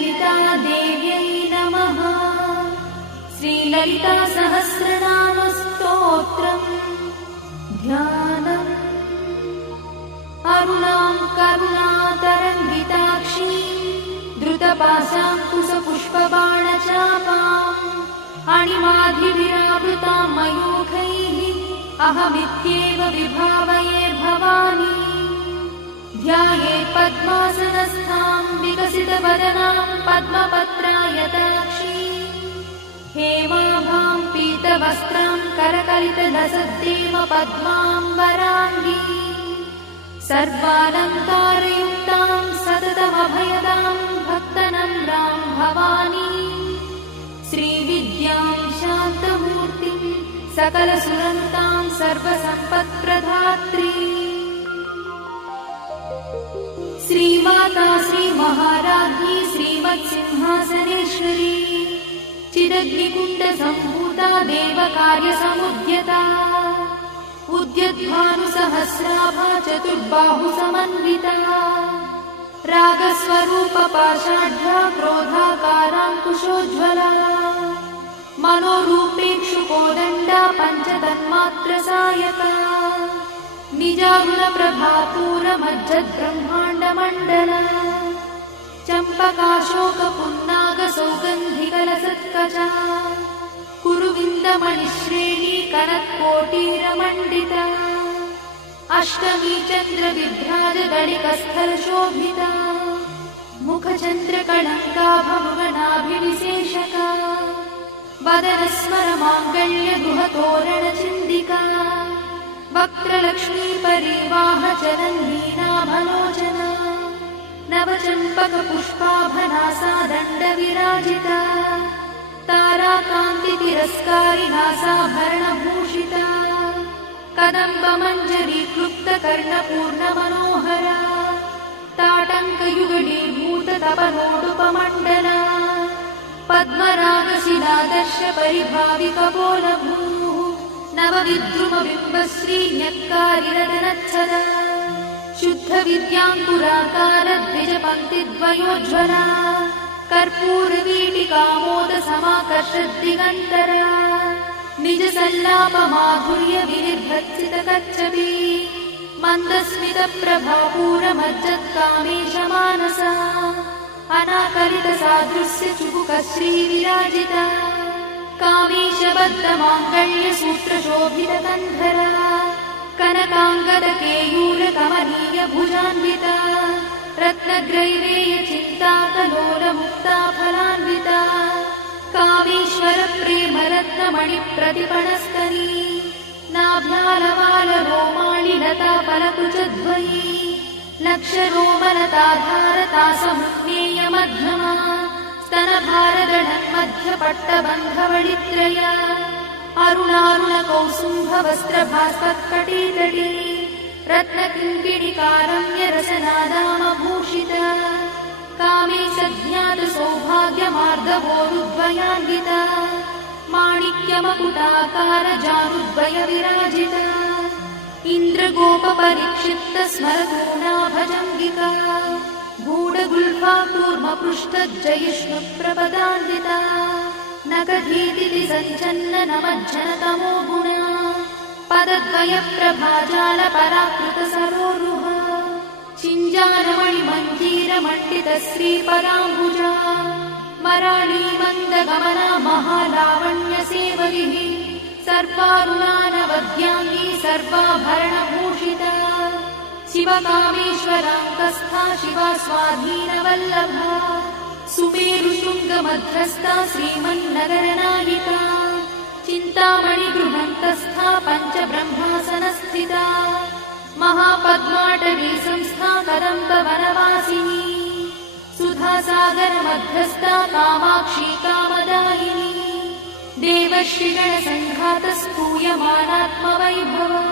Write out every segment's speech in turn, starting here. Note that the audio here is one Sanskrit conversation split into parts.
श्रीललितादेव्यै नमः। श्रीललितासहस्रनामस्तोत्रम् ध्यानम्। अरुणां करुणातरङ्गिताक्षीं द्रुतपाशाङ्कुशपुष्पबाणचापाम् अणिमाधिविरावृतां मयूखैः अहमित्येव विभावये भवानी। ध्यायेत् पद्मासनस्थां विकसितवदनां पद्मपत्रायताक्षीं हेमाभां पीतवस्त्रां करकलितलसद्देव पद्माम्बराङ्गी सर्वालङ्कारयुक्तां सततमभयदां भक्तनम्रां भवानी। श्रीविद्यां शान्तमूर्तिं सकलसुरन्तां सर्वसम्पत्प्रदात्री श्रीमाता श्रीमहाराज्ञी श्रीमत्सिंहासनेश्वरी चिदग्निकुण्डसम्भूता देवकार्यसमुद्यता उद्यद्भानुसहस्राभा चतुर्बाहुसमन्विता रागस्वरूपपाषाढ्या क्रोधाकाराङ्कुशोज्ज्वला मनोरूपेक्षुकोदण्डा पञ्चतन्मात्रसायका निजारुणप्रभापूरमज्जद्ब्रह्माण्डमण्डला चम्पकाशोकपुन्नागसौगन्धिकलसत्कजा कुरुविन्दमणिश्रेणी कनत्कोटीरमण्डिता अष्टमी चन्द्रविभ्राजदलिकस्थलशोभिता मुखचन्द्रकलङ्काभमृगनाभिविशेषका वदनस्मरमाङ्गल्यगृहतोरणचिन्दिका वक्त्रलक्ष्मीपरिवाहचरन्नीनाभलोचना नवचम्पकपुष्पाभनासा दण्डविराजिता ताराकान्तितिरस्कारिनासाभरणभूषिता कदम्बमञ्जरीक्लुप्तकर्णपूर्णमनोहरा ताटङ्कयुगलीभूततपनोडुपमण्डला पद्मरागशिलादर्शपरिभाविकपोलभूः नवविद्रुमबिम्बश्रीन्यक्कारिरदनच्छदा शुद्धविद्याङ्कुराकारद्विजपङ्क्तिद्वयोज्ज्वला कर्पूरवीटिकामोदसमाकर्षद्दिगन्तरा निजसल्लापमाधुर्यविनिर्भर्त्सितकच्छपी मन्दस्मितप्रभापूरमज्जत्कामेशमानसा अनाकलितसादृश्यचुबुकश्रीविराजिता कामेशबद्धमाङ्गल्यसूत्रशोभितकन्धरा कनकाङ्गदकेयूरकमनीयभुजान्विता रत्नग्रैवेयचिन्ताकलोलमुक्ताफलान्विता कामेश्वरप्रेमरत्नमणिप्रतिपणस्तनी नाभ्यालवालरोमाणिलताफलकुचद्वयी लक्षरोमलताधारतासमुज्ञेयमध्यमा स्तनभारदढन्मध्यपट्टबन्धवळित्रया अरुणारुणकौसुम्भवस्त्रभास्पत्कटीतटी रत्नकिङ्किणिकारम्यरसनादामभूषिता कामे सज्ञातसौभाग्यमार्गवोरुद्वयान्विता माणिक्यमकुटाकारजानुद्वयविराजिता इन्द्रगोपपरिक्षिप्तस्मरतूणाभजङ्गिका गूढगुल्फा कूर्मपृष्ठज्जयिष्णुप्रपदान्विता नखधीतिति सञ्चन्ननमज्जनतमो गुणा पदद्वयप्रभाजालपराकृतसरोरुहा चिञ्जानमणिमञ्जीरमण्डितश्रीपदाम्बुजा मराळीमन्दगमना महालावण्यसेवलिः सर्वारुणानवद्याङ्गी सर्वाभरणभूषिता शिवकामेश्वराङ्कस्था शिवा स्वाधीनवल्लभा सुमेरुशृङ्गमध्यस्था श्रीमन्नगरनायिका चिन्तामणिगृहन्तस्था पञ्चब्रह्मासनस्थिता महापद्माटवी संस्था कदम्बवनवासिनी सुधासागरमध्यस्था कामाक्षी कामदायिनी देवर्षिगणसङ्घातस्तूयमानात्मवैभवा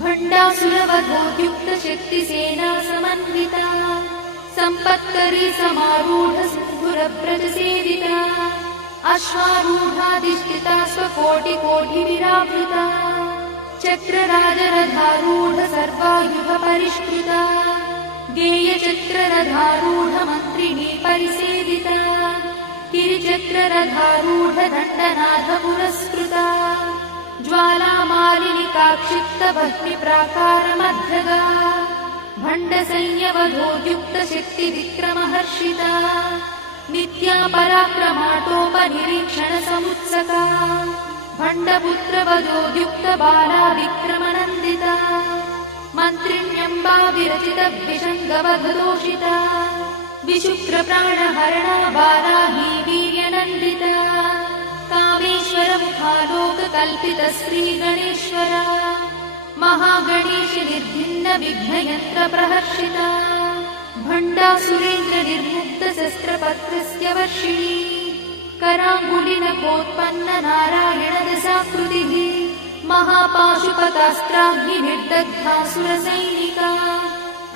भण्डासुरवधोद्युक्तशक्तिसेना समन्विता सम्पत्करी समारूढसिन्धुरव्रजसेविता अश्वारूढाधिष्ठिता स्वकोटिकोटिविरावृता चक्रराजरथारूढ सर्वायुधपरिष्कृता गेयचक्ररथारूढमन्त्रिणी परिसेविता गिरिचक्ररथारूढदण्डनाथ पुरस्कृता ज्वालामालिनिकाक्षिप्तभक्तिप्राकारमध्यगा भण्डसंयवधोद्युक्तशक्तिविक्रमहर्षिता नित्या पराक्रमाटोपनिरीक्षणसमुत्सका भण्डपुत्रवधोद्युक्तबाला विक्रमनन्दिता मन्त्रिण्यम्बा विरचितद्विषङ्गवधदोषिता विशुक्रप्राणहरणा वाराही वीर्यनन्दिता कामेश्वरमुखालोककल्पितश्रीगणेश्वरा महागणेश निर्भिन्नविघ्नयन्त्रप्रहर्षिता भण्डासुरेन्द्रनिर्मुक्तशस्त्रपत्रस्य वर्षिणी कराङ्गुलिनखोत्पन्ननारायणदशाकृतिः महापाशुपतास्त्राग्निर्दग्धासुरसैनिका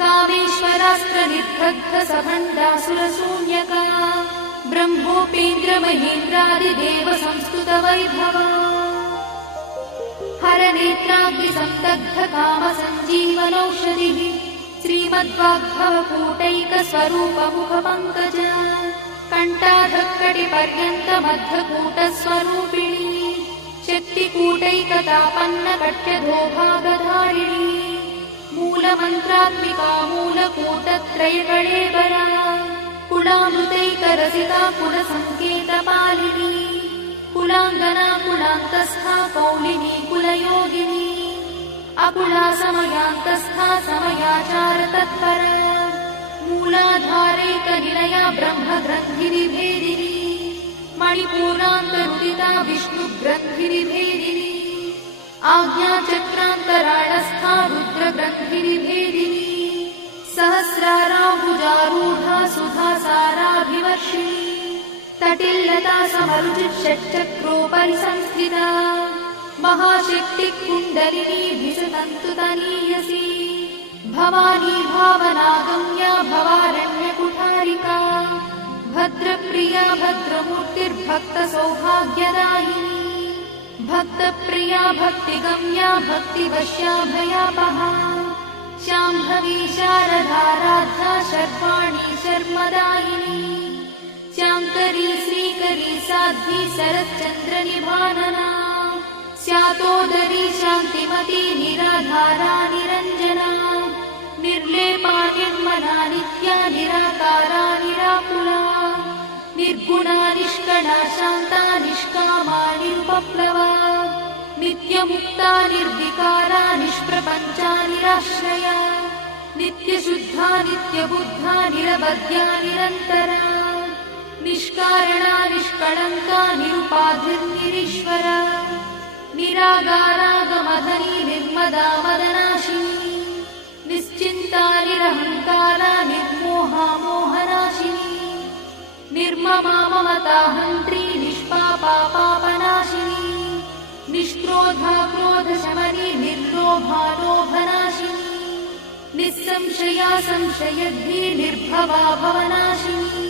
कामेश्वरास्त्रनिर्दग्धसभण्डासुरशून्यका ब्रह्मोपेन्द्रमहेन्द्रादिदेवसंस्तुतवैभवा हरनेत्राग्निसन्दग्धकामसञ्जीवनौषधिः श्रीमद्वाग्भवकूटैकस्वरूपमुखपङ्कज कण्ठाधक्कटिपर्यन्तमद्धकूटस्वरूपिणी शक्तिकूटैकतापन्नकट्यधोभागधारिणी मूलमन्त्रात्मिका मूलकूटत्रयकळेबरा कुलामृतैकरसिका कुलसङ्केतपालिनी कुलाङ्गना कुलान्तस्था कौलिनी कुलयोगिनी अकुला समयान्तस्था समयाचारतत्परा मूलाधारैकनिलया ब्रह्मग्रन्थिनिभेदिनी मणिपूरान्तरुदिता विष्णुग्रन्थिनिभेदिनी आज्ञाचक्रान्तराळस्था रुद्रग्रन्थिनिभेदिनी सहस्राराम्बुजारूढा सुधासाराभिवर्षिणी तटिल्लता समरुचिषट्चक्रोपरि संस्थिता महाशक्तिकुण्डलिनी विसतन्तुतनीयसी भवानी भावनागम्या भवारण्यकुठारिका भद्रप्रिया भद्रमूर्तिर्भक्तसौभाग्यदायिनी भक्तप्रिया भक्तिगम्या भक्तिवश्या भयापहा शाम्भवी शारदाराध्या शर्वाणी शर्मदायिनी शाङ्करी श्रीकरी साध्वी शरच्चन्द्रनिभानना स्यातोदरी शान्तिमती निराधारा निरञ्जना निर्लेपा निर्मला नित्या निराकारा निराकुला निर्गुणा निष्कणा शान्ता निष्कामा निरुपप्लवा नित्यमुक्ता निर्विकारा निष्प्रपञ्चा निराश्रया नित्यशुद्धा नित्यबुद्धा निरवध्या निरन्तरा निष्कारणा निष्कळङ्का निरुपाधिर्निरीश्वरा निरागारागमधनी निर्मदा मदनाशिनी निश्चिन्ता निरहङ्कारा निर्मोहा मोहनाशिनी निर्ममा ममता हन्त्री निष्पापा पापनाशिनी निष्क्रोधा क्रोधशमनी निर्लोभा लोभनाशिनी निस्संशया संशयद्धी निर्भवा भवनाशिनी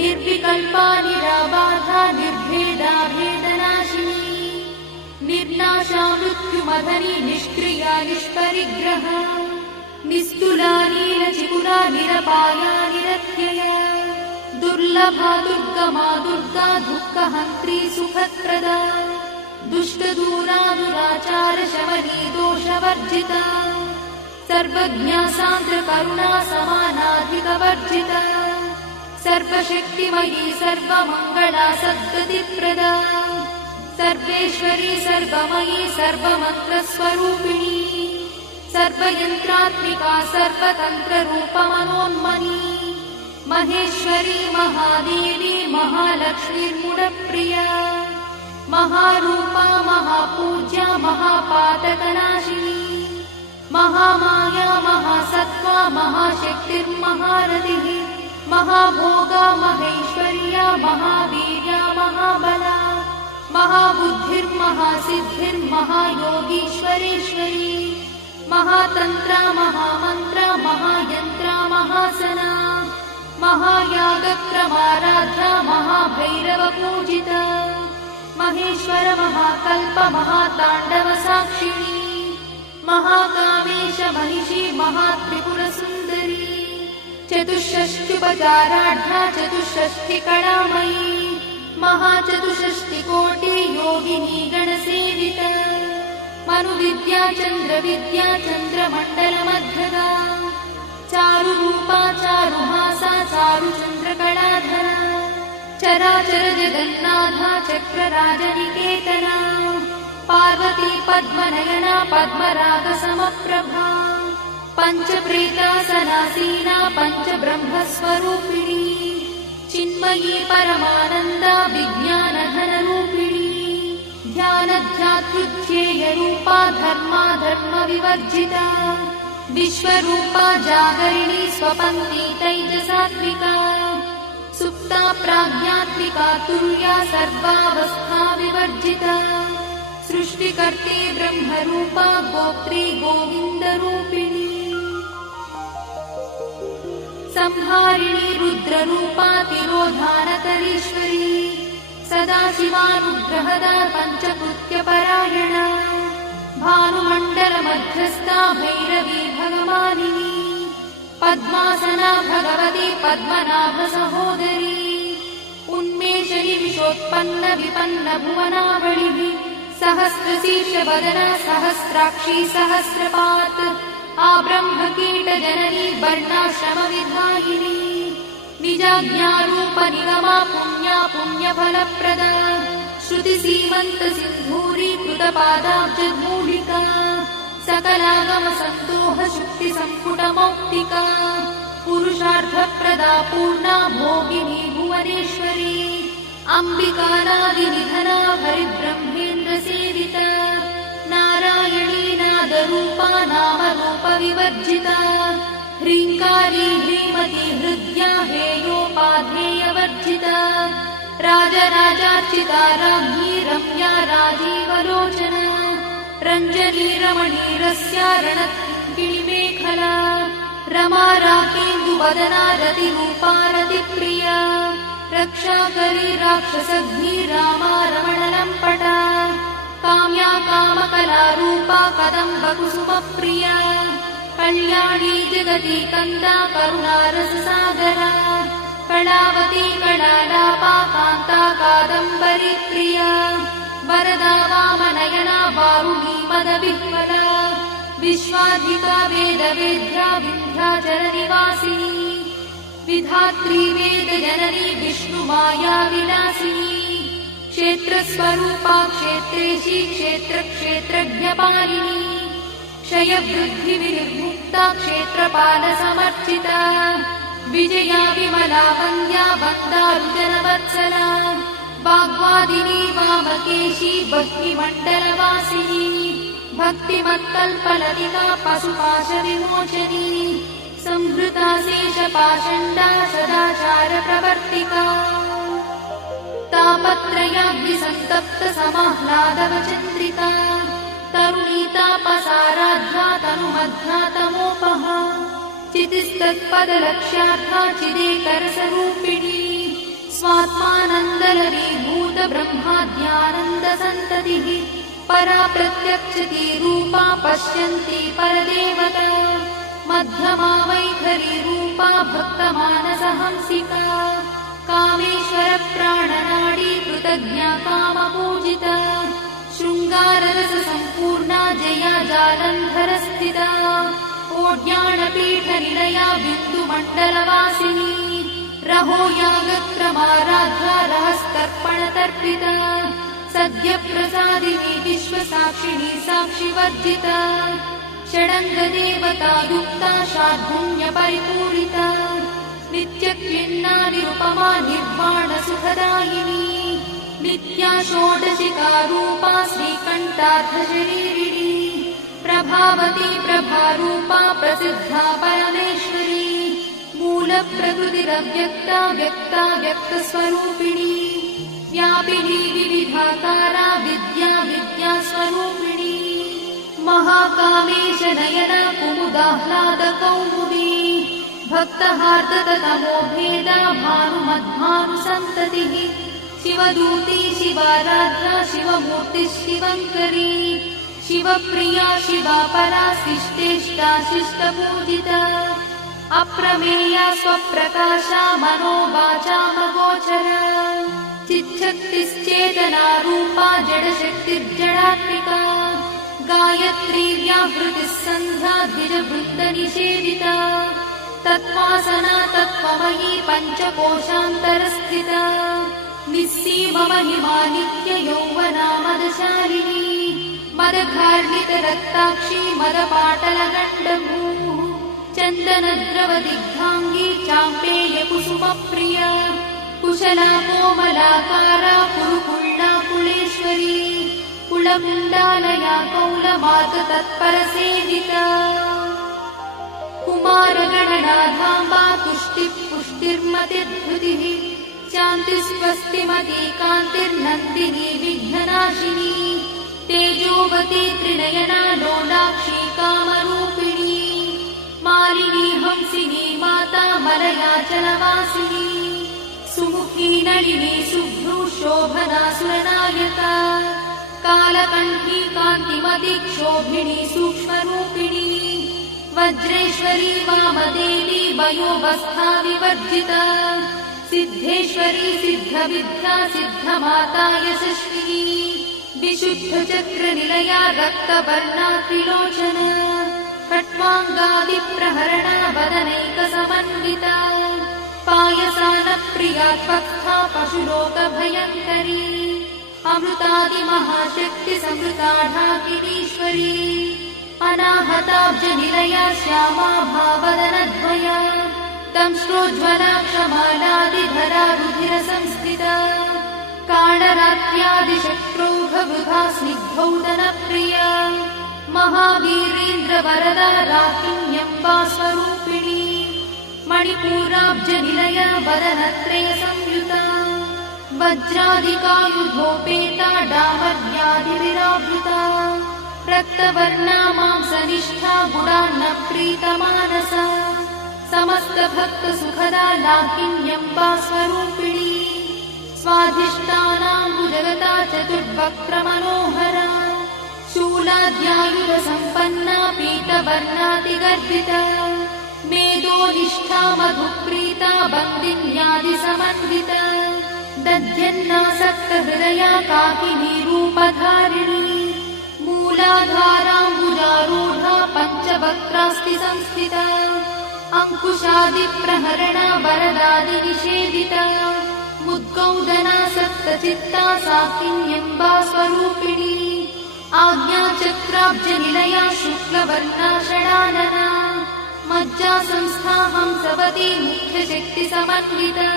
निर्विकल्पा निराबाधा निर्भेदा भेदनाशिनी निर्नाशा मृत्युमधनी निष्क्रिया निष्परिग्रहा निस्तुला नीलचिकुरा निरपाया निरत्यया दुर्लभा दुर्गमा दुर्गा दुःखहन्त्री सुखप्रदा दुष्टदूरा दुराचारशमनी दोषवर्जिता सर्वज्ञा सान्द्रकरुणा समानाधिकवर्जिता सर्वशक्तिमयी सर्वमङ्गला सद्गतिप्रदा सर्वेश्वरी सर्वमयी सर्वमन्त्रस्वरूपिणी सर्वयन्त्रात्मिका सर्वतन्त्ररूपमनोन्मनी महेश्वरी महादेवी महालक्ष्मीर्मुडप्रिया महारूपा महापूज्या महापातकनाशिनी महामाया महासत्त्वा महाशक्तिर्महारथिः महाभोगा महेश्वर्या महावीर्या महाबला महाबुद्धिर्महासिद्धिर्महायोगीश्वरेश्वरी महातन्त्रा महामन्त्रा महायन्त्रा महासना महायागक्रमाराध्या महाभैरवपूजिता महेश्वर महाकल्प महाताण्डवसाक्षिणी महाकामेश महिषी महात्रिपुरसुन्दरी चतुष्षष्ट्युपचाराढ्या चतुष्षष्टिकलामयी महाचतुष्षष्टिकोटि योगिनी गणसेविता मनुविद्या चन्द्रविद्या चन्द्रमण्डलमध्यगा चारुरूपा चारुहासा चारुचन्द्रकलाधरा चराचर जगन्नाथा चक्रराजनिकेतना पार्वती पद्मनयना पद्मरागसमप्रभा पञ्चप्रेतासनासीना पञ्चब्रह्मस्वरूपिणी चिन्मयी परमानन्दा विज्ञानघनरूपिणी ध्यानध्यात्युज्येयरूपा धर्माधर्मविवर्जिता विश्वरूपा जागरिणी स्वपन्ती तैजसात्विका सुप्ता प्राज्ञात्मिका तुल्या सर्वावस्था विवर्जिता सृष्टिकर्त्री ब्रह्मरूपा गोत्री गोविन्दरूपिणी संहारिणी रुद्ररूपा तिरोधानकरीश्वरी सदाशिवानुग्रहदा पञ्चकृत्यपरायणा भानुमण्डलमध्यस्था भैरवी भगवानिनी पद्मासना भगवती पद्मनाभसहोदरी उन्मेषयि विशोत्पन्न विपन्न भुवनावलिः सहस्रशीर्षवदना सहस्राक्षी सहस्रपात् आब्रह्मकीटजननी वर्णाश्रमविधायिनी निजाज्ञारूपनिगमा पुण्या पुण्यफलप्रदा श्रुतिसीमन्तसिन्धूरीकृतपादाब्जधूलिका सकलागमसन्दोहशुक्तिसम्पुटमौक्तिका पुरुषार्थप्रदा पूर्णा भोगिनी भुवनेश्वरी अम्बिकानादिनिधना हरिब्रह्मेन्द्रसेविता नारायणी नादरूपा नामरूपविवर्जिता ह्रीङ्कारी ह्रीमती हृद्या हेयोपाधेयवर्जिता राजराजार्चिता राज्ञी रम्या राजीवलोचना रञ्जनी रमणीरस्या रणत्किणिमेखला रमा राकेन्दुवदना रतिरूपा रतिप्रिया रक्षाकरी राक्षसघ्नी रामा रमणलम्पटा काम्या कामकलारूपा कदम्बकुसुमप्रिया कल्याणी जगती कन्दा करुणारससागरा कलावती कलालापा कान्ता कादम्बरी प्रिया वरदा वामनयना वारुणी मदविह्वला विश्वाधिका वेदवेद्या विन्ध्याचलनिवासिनी विधात्री वेदजननी विष्णुमाया विलासिनी क्षेत्रस्वरूपा क्षेत्रेशी क्षेत्रक्षेत्रज्ञपालिनी क्षयवृद्धिविनिर्मुक्ता क्षेत्रपालसमर्चिता विजया विमला वन्द्या वन्दारुजनवत्सला वाग्वादिनी वामकेशी भक्तिमण्डलवासिनी भक्तिमत्कल्पलतिका पशुपाशविमोचनी संहृता शेषपाषण्डा सदाचारप्रवर्तिका तापत्रयाग्निसन्तप्त समाह्लादवचन्द्रिका तरुणीतापसाराध्या तनुमध्या तमोपहा चितिस्तत्पदलक्ष्यार्था चिदेकरसरूपिणी स्वात्मानन्दलरीभूत ब्रह्माद्यानन्दसन्ततिः परा प्रत्यक्षती रूपा पश्यन्ती परदेवता मध्यमा वैखरी रूपा भक्तमानसहंसिका कामेश्वरप्राणनाडी कृतज्ञा कामपूजिता शृङ्गाररससम्पूर्णा जया जालन्धरस्थिता ओड्याणपीठनिलया बिन्दुमण्डलवासिनी रहो यागक्रमाराध्या रहस्तर्पणतर्पिता सद्यप्रसादिनी विश्वसाक्षिणी साक्षिवर्जिता षडङ्गदेवतायुक्ता शार्दूल्यपरिपूरिता नित्यक्लिन्ना निरुपमा निर्वाणसुखदायिनी नित्या षोडशिकारूपा श्रीकण्ठार्थशरीरिणी प्रभावती प्रभारूपा प्रसिद्धा परमेश्वरी मूलप्रकृतिरव्यक्ता व्यक्ता व्यक्तस्वरूपिणी व्यापिनी विविधाकारा विद्या विद्यास्वरूपिणी महाकामेश नयना कुमुदाह्लादकौमुदी भक्तहार्दतमोभेदा भानुमद्भानुसन्ततिः शिवदूती शिवाराध्या शिवमूर्तिः शिवङ्करी शिवप्रिया शिवा परा शिष्टेष्टा शिष्टपूजिता अप्रमेया स्वप्रकाशा मनोवाचामगोचरा चिच्छक्तिश्चेतना रूपा जडशक्तिर्जडात्मिका गायत्री व्याहृतिः सन्ध्या द्विजवृन्दनिषेविता तत्त्वासना तत्त्वमयी पञ्चकोशान्तरस्थिता निस्सीममहिमा नित्ययौवना मदशालिनी मदघार्णितरक्ताक्षी मदपाटलगण्डभूः चन्दनद्रवदिग्धाङ्गी चाम्पेयकुसुमप्रिया कुशला कोमलाकारा कुरुकुल्ला कुलेश्वरी कुलकुण्डालया कौलमार्गतत्परसेविता कुमारगणनाधाम्बा तुष्टिः पुष्टिर्मतिर्धृतिः शान्तिस्वस्तिमती कान्तिर्नन्दिनी विघ्ननाशिनी तेजोवती त्रिनयना लोलाक्षी कामरूपिणी मालिनी हंसिनी माता मलयाचलवासिनी सुमुखी नलिनी शुभ्रू शोभना सुरनायका कालकण्ठी कान्तिमती क्षोभिणी सूक्ष्मरूपिणी वज्रेश्वरी वामदेवी वयोवस्था विवर्जिता सिद्धेश्वरी सिद्धविद्या सिद्धमाता यशस्विनी विशुद्धचक्रनिलया रक्तवर्णा त्रिलोचना खट्वाङ्गादिप्रहरणा वदनैकसमन्विता पायसानप्रिया त्वक्था पशुलोकभयङ्करी अमृतादिमहाशक्तिसमृता ढाकिनीश्वरी अनाहताब्जनिलया श्यामा भावदनद्वया दंष्ट्रोज्ज्वला क्षमालादिधरा रुधिरसंस्थिता कालरात्र्यादिशक्रोघवृथा स्निग्धौदनप्रिया महावीरेन्द्रवरदा राकिन्यम्बा स्वरूपिणी मणिपूराब्जनिलया वदनत्रयसंयुता वज्रादिकायुधोपेता डामर्यादिविरावृता रक्तवर्णा मांसनिष्ठा गुणान्नप्रीतमानसा समस्तभक्तसुखदा लाकिन्यम्बा स्वरूपिणी स्वाधिष्ठानाम्बुजगता चतुर्वक्त्रमनोहरा शूलाद्यायुधसम्पन्ना पीतवर्णातिगर्भिता मेदोनिष्ठा मधुप्रीता बन्दिन्यादिसमन्विता दध्यन्नासक्तहृदया काकिनी रूपधारिणी मूलाधाराम्बुजारूढा पञ्चवक्त्रास्ति संस्थिता अङ्कुशादिप्रहरणा वरदादिनिषेविता मुद्गौदनासक्तचित्ता साकिन्यम्बा स्वरूपिणी आज्ञाचक्राब्जनिलया शुक्लवर्णा षडानना मज्जासंस्था हंसवती मुख्यशक्तिसमन्विता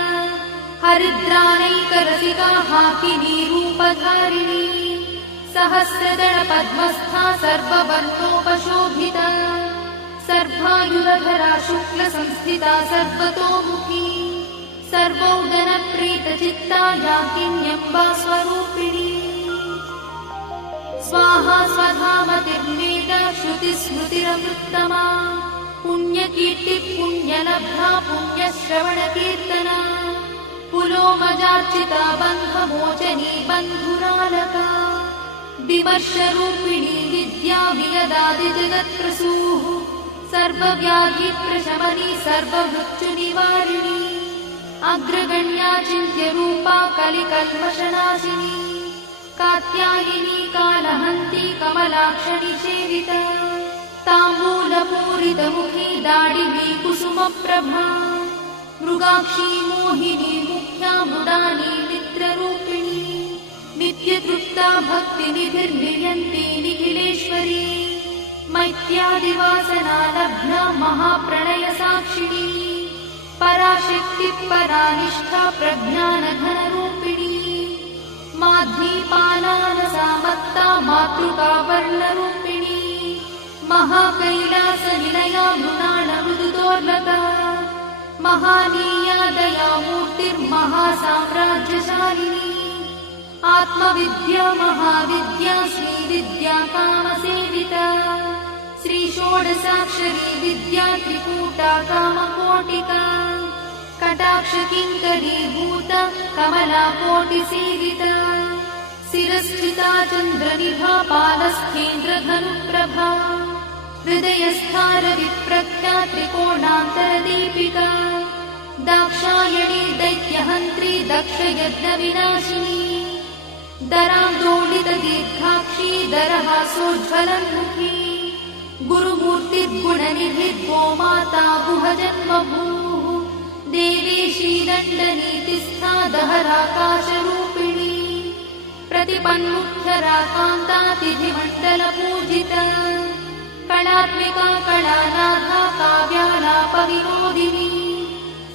हरिद्रानैकरसिका हाकिनी रूपधारिणी सहस्रदलपद्मस्था सर्ववर्णोपशोभिता सर्वायुधधरा शुक्लसंस्थिता सर्वतोमुखी सर्वौदनप्रीतचित्ता याकिन्यम्बा स्वरूपिणी स्वाहा स्वधामतिर्वेदा श्रुतिस्मृतिरमृत्तमा पुण्यकीर्तिः पुण्यलब्धा पुण्यश्रवणकीर्तना पुलोमजार्चिता बन्धमोचनी बन्धुरालका विमर्शरूपिणी विद्या वियदादिजगत्प्रसूः सर्वव्याधिप्रशमनी सर्वमृत्युनिवारिणी अग्रगण्या चिन्त्यरूपा कलिकल्मषनाशिनी कात्यायिनी कालहन्ती कमलाक्षनिषेविता ताम्बूलपूरितमुखी दाडिनी कुसुमप्रभा मृगाक्षी मोहिनी मुख्या मृडानी मित्ररूपिणी नित्यतृप्ता भक्तिनिधिर्नियन्ती निखिलेश्वरी मैत्यादिवासना लब्धा महाप्रणयसाक्षिणी पराशक्तिः परानिष्ठा प्रज्ञानघनरूपिणी माध्वीपालानसामत्ता मातृकावर्णरूपिणी महाकैलासनिलया मृणालमृदुदोर्लता महानीया दयामूर्तिर्महासाम्राज्यशालिनी आत्मविद्या महाविद्या श्रीविद्या कामसेविता श्रीषोडशाक्षरी विद्या त्रिकूटा कामकोटिका कटाक्षकिङ्करीभूता कमलाकोटिसेविता शिरस्थिता चन्द्रनिभा पालस्थेन्द्रधनुप्रभा हृदयस्था रविप्रख्या त्रिकोणान्तरदीपिका दाक्षायणी दैत्यहन्त्री दक्षयज्ञविनाशिनी दरान्दोलितदीर्घाक्षी दरहासोज्ज्वलन्मुखी गुरुमूर्तिर्गुणनिधिर्गोमाता गुहजन्मभूः देवेशी दण्डनीतिस्था दहराकाशरूपिणी प्रतिपन्मुख्यराकान्ता तिथिमण्डलपूजिता कलात्मिका कलानाथा काव्यालापविनोदिनी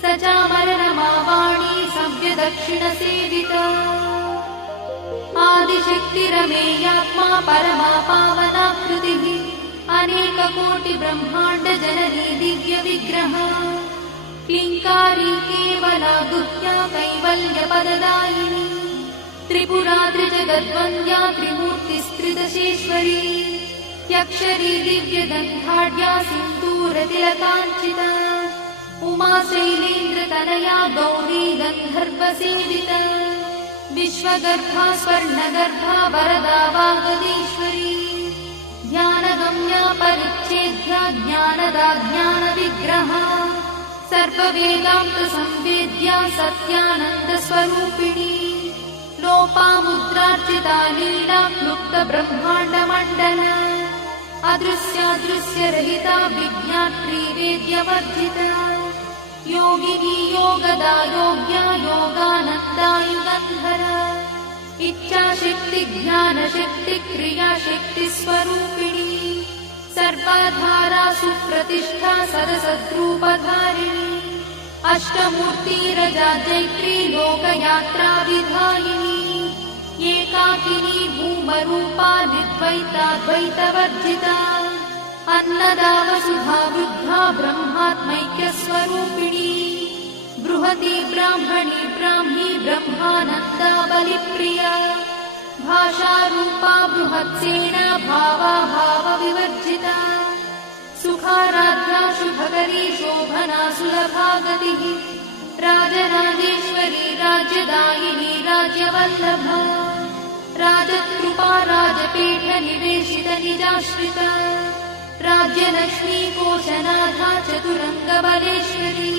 सचामररमावाणी सव्यदक्षिणसेविता आदिशक्तिरमेयात्मा परमा पावनाकृतिः अनेककोटिब्रह्माण्डजननी दिव्यविग्रहा क्लिङ्कारी केवला गुह्या कैवल्यपददायिनी त्रिपुरा त्रिजगद्वन्द्या त्रिमूर्तिस्त्रिदशेश्वरी यक्षरी दिव्यगन्धाढ्या सिन्दूरतिलकाञ्चिता उमा शैलेन्द्रतनया गौरी गन्धर्वसेविता विश्वगर्भा स्वर्णगर्भा वरदा वागदीश्वरी ध्यानगम्या परिच्छेद्या ज्ञानदा ज्ञानविग्रहा सर्ववेदान्तसंवेद्या सत्यानन्दस्वरूपिणी लोपामुद्रार्चिता लीला क्लुप्तब्रह्माण्डमण्डला अदृश्यादृश्यरहिता विज्ञात्री वेद्यवर्जिता योगिनी योगदा योग्या योगानन्दा युगन्धरा इच्छाशक्ति ज्ञानशक्ति क्रियाशक्ति स्वरूपिणी सर्वाधारा सुप्रतिष्ठा सदसद्रूपधारिणी अष्टमूर्तिरजा जैत्री लोकयात्रा विधायिनी एकाकिनी भूमरूपा निर्द्वैताद्वैतवर्जिता अन्नदा वसुधा वृद्धा ब्रह्मात्मैक्यस्वरूपिणी बृहती ब्राह्मणी ब्राह्मी ब्रह्मानन्दा बलिप्रिया भाषारूपा बृहत्सेना भावा भावविवर्जिता सुखाराध्या शुभकरी शोभना सुलभा गतिः राजराजेश्वरी राज्यदायिनी राज्यवल्लभा राजकृपा राजपीठनिवेशित निजाश्रिता राज्यलक्ष्मी कोशनाथा चतुरङ्गबलेश्वरी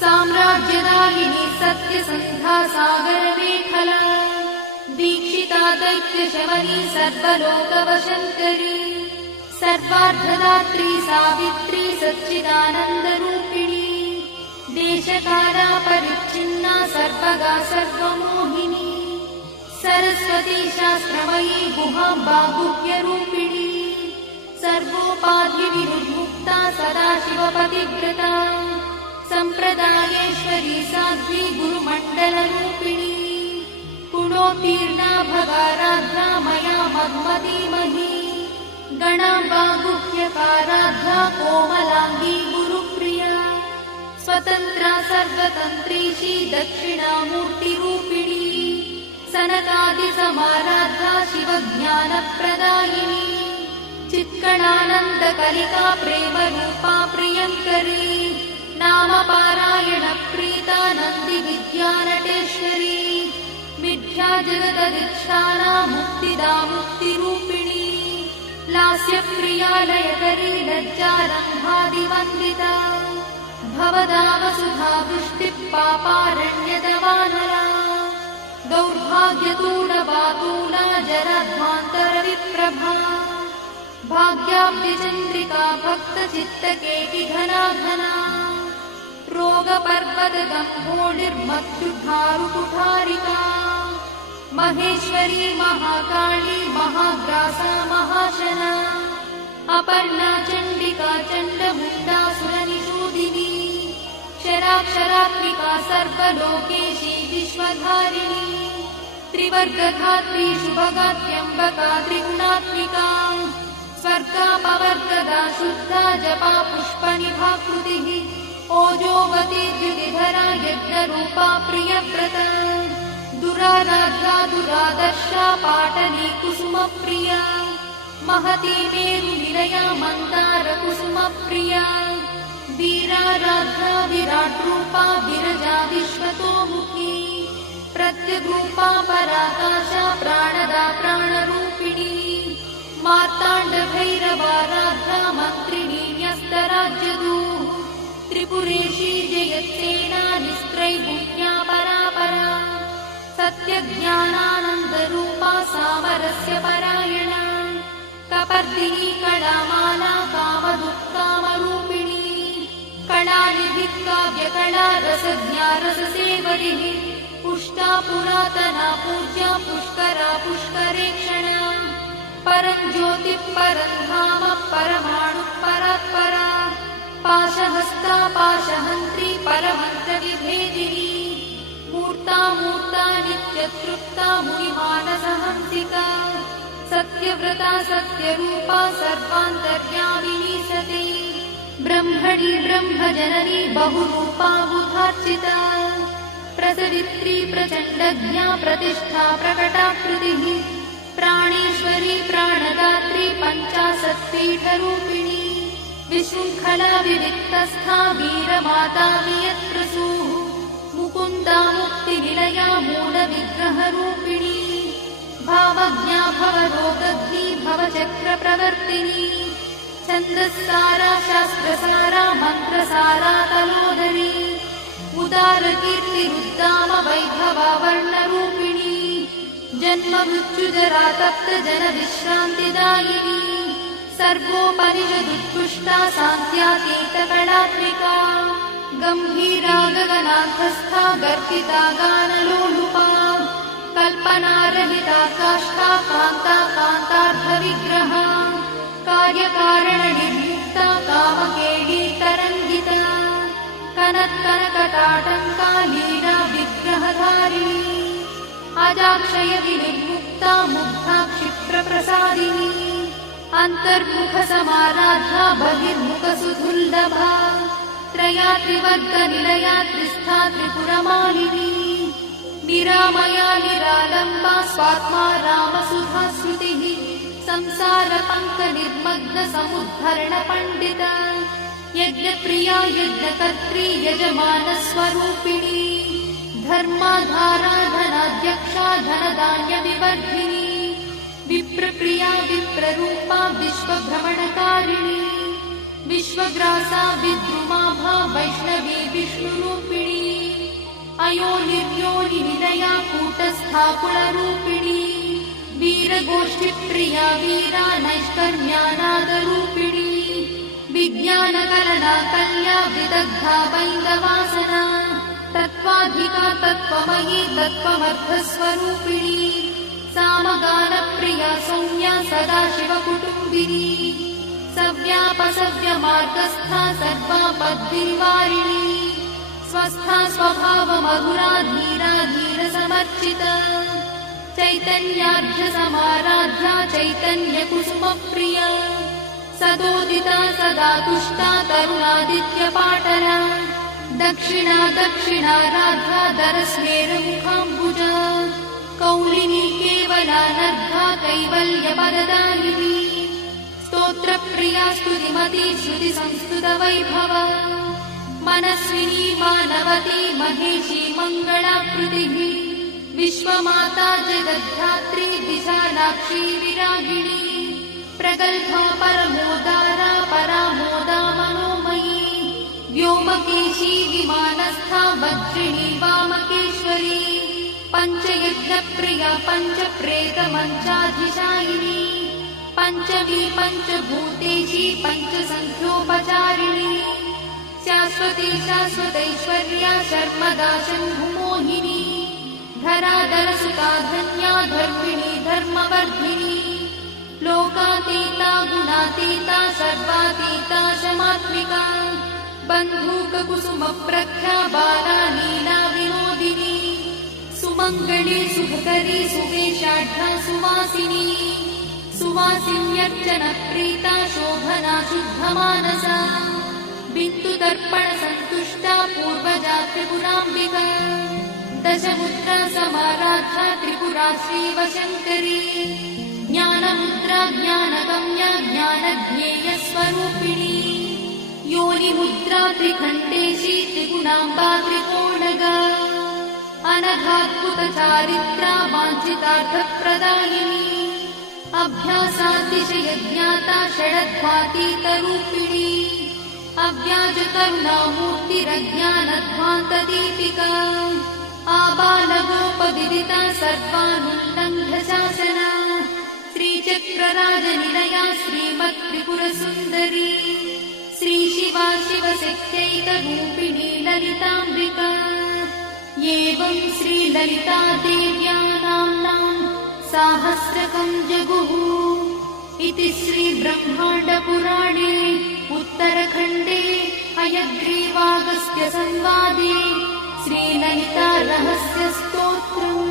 साम्राज्यदायिनी सत्यसन्धा सागरमेखला दीक्षिता दैत्यशमनी सर्वलोकवशङ्करी सर्वार्थदात्री सावित्री सच्चिदानन्दरूपिणी देशकाला परिच्छिन्ना सर्वगा सर्वमोहिनी सरस्वती शास्त्रमयी गुहाम्बा गुह्यरूपिणी सर्वोपाधिविनिर्मुक्ता सदाशिवपतिव्रता सम्प्रदायेश्वरी साध्वी गुरुमण्डलरूपिणी गुणोत्तीर्णा भगाराध्या मया मधुमतीमही गणाम्बा गुह्यकाराध्या कोमलाङ्गी गुरुप्रिया स्वतन्त्रा सर्वतन्त्रीशी दक्षिणामूर्तिरूपिणी सनकादिसमाराध्या शिवज्ञानप्रदायिनी चित्कणानन्दकलिका प्रेमरूपा प्रियङ्करी नामपारायणप्रीता नन्दिविद्यानटेश्वरी मिथ्या जगदधिष्ठाना मुक्तिदा मुक्तिरूपिणी लास्यप्रिया लयकरी लज्जारम्भादिवन्दिता भवदा वसुधा वृष्टिः पापारण्यदवानरा दौर्भाग्यतूलवातूला जराध्वान्तरविप्रभा भाग्याब्धिचन्द्रिका भक्तचित्तकेकि घना घना रोगपर्वतदम्भोडिर्मत्युद्धारुकुठारिका महेश्वरी महाकाली महाग्रासा महाशना अपर्णा चण्डिका चण्डमुण्डासुरनिषूदिनी क्षराक्षरात्मिका सर्वलोकेशी विश्वधारिणी त्रिवर्गधात्री शुभगात्यम्बका त्रिगुणात्मिका स्वर्गापवर्गदा शुद्धा जपा पुष्पनिभाकृतिः ओजोवती द्युतिधरा यज्ञरूपा प्रियव्रता दुराराध्या दुरादर्शा पाटली कुसुमप्रिया महती मेरुनिलया मन्दारकुसुमप्रिया वीराराध्या विराट्रूपा विरजा विश्वतोमुखी प्रत्यग्रूपा पराकाशा प्राणदा प्राणरूपिणी मार्ताण्डभैरवाराध्या मन्त्रिणी न्यस्तराज्यदूः त्रिपुरेशी जयत्सेना निस्त्रैगुण्या परापरा सत्यज्ञानानन्दरूपा सामरस्य परायणा कपर्दिनी कलामाला कामदुःखामरूपिणी कलानिधिः काव्यकला रसज्ञा रससेवरिः पुष्टा पुरातना पूज्या पुष्करा पुष्करेक्षणा परं ज्योतिः परं धाम परमाणुः परात्परा पाशहस्ता पाशहन्त्री परमन्त्रविभेदिनी मूर्ता मूर्ता नित्यतृप्ता मुनिमानसहंसिका सत्यव्रता सत्यरूपा सर्वान्तर्यामिनी सती ब्रह्मणि ब्रह्मजननी बहुरूपा बुधार्चिता प्रसवित्री प्रचण्डज्ञा प्रतिष्ठा प्रकटाकृतिः प्राणेश्वरी प्राणदात्री पञ्चाशत्पीठरूपिणी विशृङ्खला विविक्तस्था वीरमाता वियत्प्रसूः मुकुन्दा मुक्तिनिलया मूलविग्रहरूपिणी भावज्ञा भवरोगग्नी भवचक्रप्रवर्तिनी छन्दस्सारा शास्त्रसारा मन्त्रसारा तलोदरी उदारकीर्तिरुद्दाम वैभवा वर्णरूपिणी जन्ममृत्युजरा तप्तजनविश्रान्तिदायिनी सर्वोपनिषदुत्कृष्टा सान्त्यातीतकलात्मिका गम्भीरा गगनान्तस्था गर्भिता गानलोलुपा कल्पनारहिता काष्ठा कान्ता कान्तार्थविग्रहा कार्यकारणनिर्मुक्ता कामकेली तरङ्गिता कनत्कनकटाटङ्का लीला विग्रहधारिणी अजाक्षयविनिर्मुक्ता मुग्धा क्षिप्रप्रसादिनी अन्तर्मुखसमाराध्या बहिर्मुखसुदुर्लभा त्रया त्रिवर्गनिलया त्रिस्था त्रिपुरमालिनी निरामया निरालम्बा स्वात्मा रामसुधाश्रुतिः संसारपङ्कनिर्मग्नसमुद्धरणपण्डिता यज्ञप्रिया यज्ञकर्त्री यजमानस्वरूपिणी धर्माधाराधनाध्यक्षा धनधान्यविवर्धिनी विप्रप्रिया विप्ररूपा विश्वभ्रमणकारिणी विश्वग्रासा विद्रुमाभा वैष्णवी विष्णुरूपिणी अयोनिर्योनिनिलया कूटस्था कुलरूपिणी वीरगोष्ठिप्रिया वीरा नैष्कर्म्यानादरूपिणी विज्ञानकलना कल्या विदग्धा वैन्दवासना तत्त्वाधिका तत्त्वमयी तत्त्वमर्थस्वरूपिणी सामगानप्रिया सौम्या सदाशिवकुटुम्बिनी सव्यापसव्यमार्गस्था सर्वापद्भिर्वारिणी स्वस्था स्वभावमधुरा धीरा धीरसमर्चिता चैतन्याढ्यसमाराध्या चैतन्यकुसुमप्रिया सदोदिता सदा तुष्टा तरुणादित्यपाटला दक्षिणा दक्षिणाराध्या दरस्मेरमुखाम्बुजा कौलिनी केवलानर्घा कैवल्यपददायिनी स्तोत्रप्रिया स्तुतिमती श्रुतिसंस्तुतवैभवा मनस्विनी मानवती महेशी मङ्गलाकृतिः विश्वमाता जगद्धात्री विशालाक्षी विरागिणी प्रगल्भा परमोदारा परामोदा मनोमयी व्योमकेशी विमानस्था वज्रिणी वामकेश्वरी पञ्चयज्ञप्रिया पञ्चप्रेतमञ्चाधिशायिनी पञ्चमी पञ्चभूतेशी पञ्चसङ्ख्योपचारिणी शाश्वती शाश्वतैश्वर्या शर्मदा शम्भुमोहिनी धराधरसुता धन्या धर्मिणी धर्मवर्धिनी लोकातीता गुणातीता सर्वातीता शमात्मिका बन्धूककुसुमप्रख्या बाला लीला विनोदिनी सुमङ्गली सुखकरी सुवेशाढ्या सुवासिनी सुवासिन्यर्चनप्रीता शोभना शुद्धमानसा बिन्दुदर्पणसन्तुष्टा पूर्वजा त्रिपुराम्बिका दशमुद्रा समाराध्या त्रिपुरा श्रीवशङ्करी ज्ञानमुद्रा ज्ञानगम्या ज्ञानज्ञेयस्वरूपिणी योनिमुद्रा त्रिखण्डेशी त्रिगुणाम्बा त्रिकोणगा अनघाद्भुतचारित्रा वाञ्छितार्थप्रदायिनी अभ्यासातिशयज्ञाता षडध्वातीतरूपिणी अव्याजकरुणामूर्तिरज्ञानध्वान्तदीपिका आबालगोपविदिता सर्वानुल्लङ्घ्य शासना श्रीचक्रराजनिलया श्रीमत्त्रिपुरसुन्दरी श्रीशिवा शिवशक्त्यैकरूपिणी ललिताम्बिका एवं श्रीललितादेव्या नाम्नां साहस्रकं जगुः इति श्रीब्रह्माण्डपुराणे उत्तरखण्डे हयग्रीवागस्त्यसंवादे श्रीललितारहस्यस्तोत्रम्।